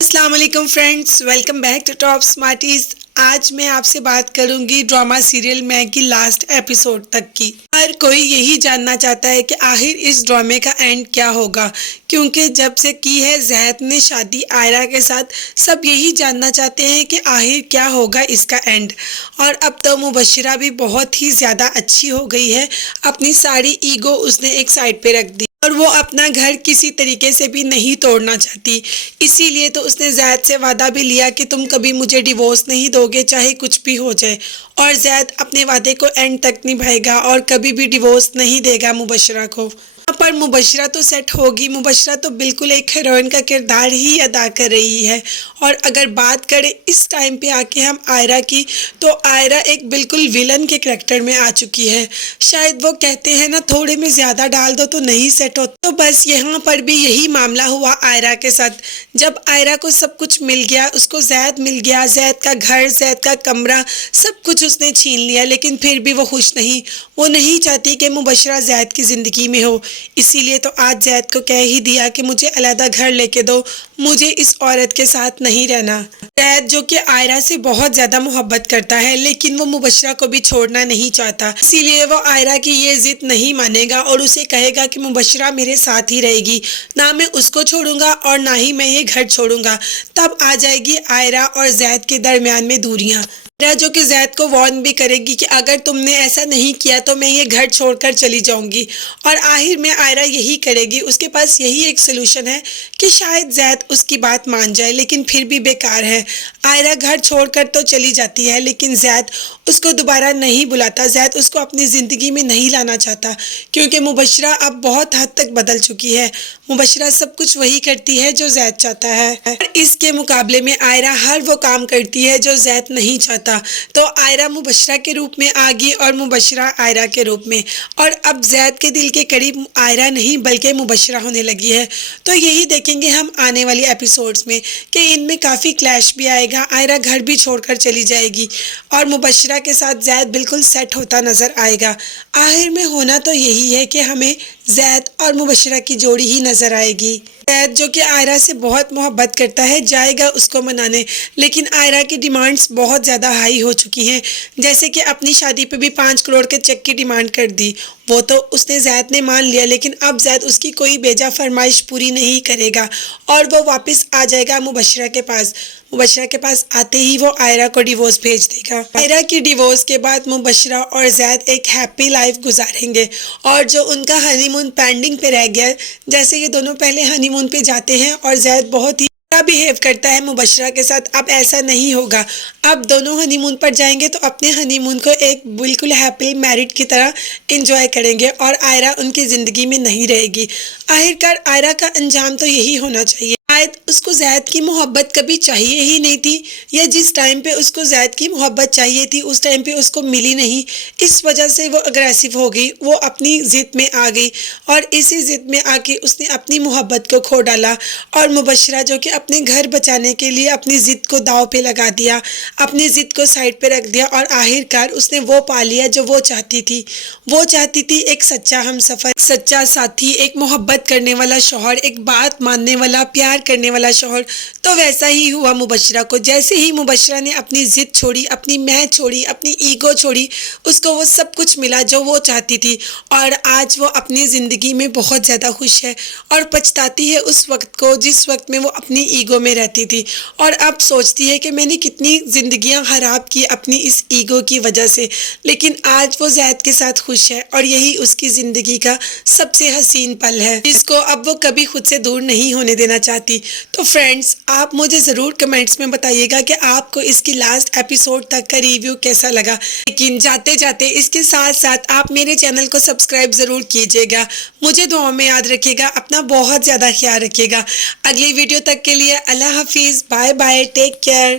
السلام علیکم friends, welcome back to top smarties. آج میں آپ سے بات کروں گی ڈرامہ سیریل میں کی لاسٹ ایپیسوڈ تک کی۔ ہر کوئی یہی جاننا چاہتا ہے کہ آخر اس ڈرامے کا اینڈ کیا ہوگا، کیونکہ جب سے کی ہے زید نے شادی آئرہ کے ساتھ، سب یہی جاننا چاہتے ہیں کہ آخر کیا ہوگا اس کا اینڈ۔ اور اب تو مبشرہ بھی بہت ہی زیادہ اچھی ہو گئی ہے، اپنی ساری ایگو اس نے ایک سائڈ پہ رکھ دی اور وہ اپنا گھر کسی طریقے سے بھی نہیں توڑنا چاہتی۔ اسی لیے تو اس نے زید سے وعدہ بھی لیا کہ تم کبھی مجھے ڈیورس نہیں دو گے، چاہے کچھ بھی ہو جائے، اور زید اپنے وعدے کو اینڈ تک نبھائے گا اور کبھی بھی ڈیورس نہیں دے گا مبشرہ کو۔ یہاں پر مبشرہ تو سیٹ ہوگی، مبشرہ تو بالکل ایک ہیروئن کا کردار ہی ادا کر رہی ہے۔ اور اگر بات کریں اس ٹائم پہ آ کے ہم آئرہ کی، تو آئرہ ایک بالکل ویلن کے کریکٹر میں آ چکی ہے۔ شاید وہ کہتے ہیں نا، تھوڑے میں زیادہ ڈال دو تو نہیں سیٹ ہوتا، تو بس یہاں پر بھی یہی معاملہ ہوا آئرہ کے ساتھ۔ جب آئرہ کو سب کچھ مل گیا، اس کو زید مل گیا، زید کا گھر، زید کا کمرہ، سب کچھ اس نے چھین لیا، لیکن پھر بھی وہ خوش نہیں۔ وہ نہیں چاہتی کہ مبشرہ زید کی زندگی میں ہو، اسی لیے تو آج زید کو کہہ ہی دیا کہ مجھے علیحدہ گھر لے کے دو، مجھے اس عورت کے ساتھ نہیں رہنا۔ زید جو کہ آئرہ سے بہت زیادہ محبت کرتا ہے، لیکن وہ مبشرہ کو بھی چھوڑنا نہیں چاہتا، اسی لیے وہ آئرہ کی یہ ضد نہیں مانے گا اور اسے کہے گا کہ مبشرہ میرے ساتھ ہی رہے گی، نہ میں اس کو چھوڑوں گا اور نہ ہی میں یہ گھر چھوڑوں گا۔ تب آ جائے گی آئرہ اور زید کے درمیان میں دوریاں، جو کہ زید کو وارن بھی کرے گی کہ اگر تم نے ایسا نہیں کیا تو میں یہ گھر چھوڑ کر چلی جاؤں گی۔ اور آخر میں آئرہ یہی کرے گی، اس کے پاس یہی ایک سلوشن ہے کہ شاید زید اس کی بات مان جائے، لیکن پھر بھی بیکار ہے۔ آئرہ گھر چھوڑ کر تو چلی جاتی ہے، لیکن زید اس کو دوبارہ نہیں بلاتا، زید اس کو اپنی زندگی میں نہیں لانا چاہتا، کیونکہ مبشرہ اب بہت حد تک بدل چکی ہے۔ مبشرہ سب کچھ وہی کرتی ہے جو زید چاہتا ہے، اور اس کے مقابلے میں آئرہ ہر وہ کام کرتی ہے جو زید نہیں چاہتا۔ تو آئرہ مبشرہ کے روپ میں آ گئی اور مبشرہ آئرہ کے روپ میں، اور اب زید کے دل کے قریب آئرہ نہیں بلکہ مبشرہ ہونے لگی ہے۔ تو یہی دیکھیں گے ہم آنے والی ایپیسوڈز میں کہ ان میں کافی کلیش بھی آئے گا، آئرہ گھر بھی چھوڑ کر چلی جائے گی اور مبشرہ کے ساتھ زید بالکل سیٹ ہوتا نظر آئے گا۔ آخر میں ہونا تو یہی ہے کہ ہمیں زید اور مبشرہ کی جوڑی ہی نظر آئے گی۔ زید جو کہ آئرہ سے بہت محبت کرتا ہے، جائے گا اس کو منانے، لیکن آئرہ کی ڈیمانڈز بہت زیادہ ہائی ہو چکی ہیں، جیسے کہ اپنی شادی پہ بھی 5 کروڑ کے چیک کی ڈیمانڈ کر دی۔ وہ تو اس نے زید نے مان لیا، لیکن اب زید اس کی کوئی بیجا فرمائش پوری نہیں کرے گا اور وہ واپس آ جائے گا مبشرہ کے پاس۔ مبشرہ کے پاس آتے ہی وہ آئرہ کو ڈیورس بھیج دے گا۔ آئرہ کی ڈیورس کے بعد مبشرہ اور زید ایک ہیپی لائف گزاریں گے، اور جو ان کا ہنی مون پینڈنگ پہ رہ گیا، جیسے یہ دونوں پہلے ہنی مون پہ جاتے ہیں اور زید بہت ہی بہیو کرتا ہے مبشرہ کے ساتھ، اب ایسا نہیں ہوگا۔ اب دونوں ہنی مون پر جائیں گے تو اپنے ہنی مون کو ایک بالکل ہیپی میرڈ کی طرح انجوائے کریں گے، اور آئرہ ان کی زندگی میں نہیں رہے گی۔ آخرکار آئرہ کا انجام تو یہی ہونا چاہیے۔ شاید اس کو زید کی محبت کبھی چاہیے ہی نہیں تھی، یا جس ٹائم پہ اس کو زید کی محبت چاہیے تھی اس ٹائم پہ اس کو ملی نہیں، اس وجہ سے وہ اگریسو ہو گئی، وہ اپنی ضد میں آ گئی، اور اسی ضد میں آ کے اس نے اپنی محبت کو کھو ڈالا، اور مبشرہ جو کہ اپنے گھر بچانے کے لیے اپنی ضد کو داؤ پہ لگا دیا، اپنی ضد کو سائڈ پہ رکھ دیا، اور آخرکار اس نے وہ پا لیا جو وہ چاہتی تھی۔ وہ چاہتی تھی ایک سچا ہمسفر، سچا ساتھی، ایک محبت کرنے والا شوہر، ایک بات ماننے والا، پیار کرنے والا شوہر۔ تو ویسا ہی ہوا مبشرہ کو، جیسے ہی مبشرہ نے اپنی ضد چھوڑی، اپنی میں چھوڑی، اپنی ایگو چھوڑی، اس کو وہ سب کچھ ملا جو وہ چاہتی تھی، اور آج وہ اپنی زندگی میں بہت زیادہ خوش ہے اور پچھتاتی ہے اس وقت کو جس وقت میں وہ اپنی ایگو میں رہتی تھی، اور اب سوچتی ہے کہ میں نے کتنی زندگیاں خراب کی اپنی اس ایگو کی وجہ سے، لیکن آج وہ زید کے ساتھ خوش ہے، اور یہی اس کی زندگی کا سب سے حسین پل ہے جس کو اب وہ کبھی خود سے دور نہیں ہونے دینا چاہتی۔ تو فرینڈز، آپ مجھے ضرور کمنٹس میں بتائیے گا کہ آپ کو اس کی لاسٹ ایپیسوڈ تک کا ریویو کیسا لگا، لیکن جاتے جاتے اس کے ساتھ ساتھ آپ میرے چینل کو سبسکرائب ضرور کیجیے گا۔ مجھے دعاؤں میں یاد رکھیے گا، اپنا بہت زیادہ خیال رکھیے گا۔ اگلی ویڈیو تک کے لیے اللہ حافظ، بائے بائے، ٹیک کیئر۔